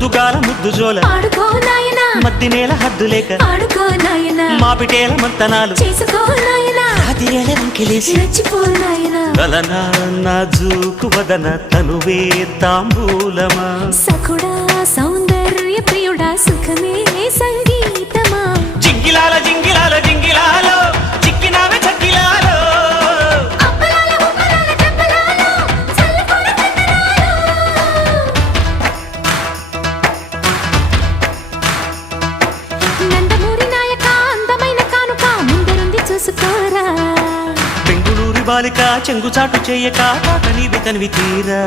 పొద్దుగాల ముద్దు జోల ఆడుకో నాయనా మద్ది నేల హద్దు లేక ఆడుకో నాయనా మాపిటేల మంతనాలు చేసుకో నాయనా రాతిరేళ రంకెలేసి రెచ్చిపో నాయనా కలనా నాజూకు వదన తనువే తాంబూలమా సఖుడా సౌందర్య ప్రియుడా సుఖమే సంగీతమా జింగిలాల జింగిలాల జింగిలాలో చిక్కినావే చక్కిలాలో అప్పలాల ఉప్పలాల టప్పలాల చల్లకొడ తందనాలు నందమూరి నాయక అందమైన కానుక ముందరుంది చూసుకోరా బెంగుళూరు బాలిక చెంగుచాటు చేయక తాట నీవి తనివి తీరా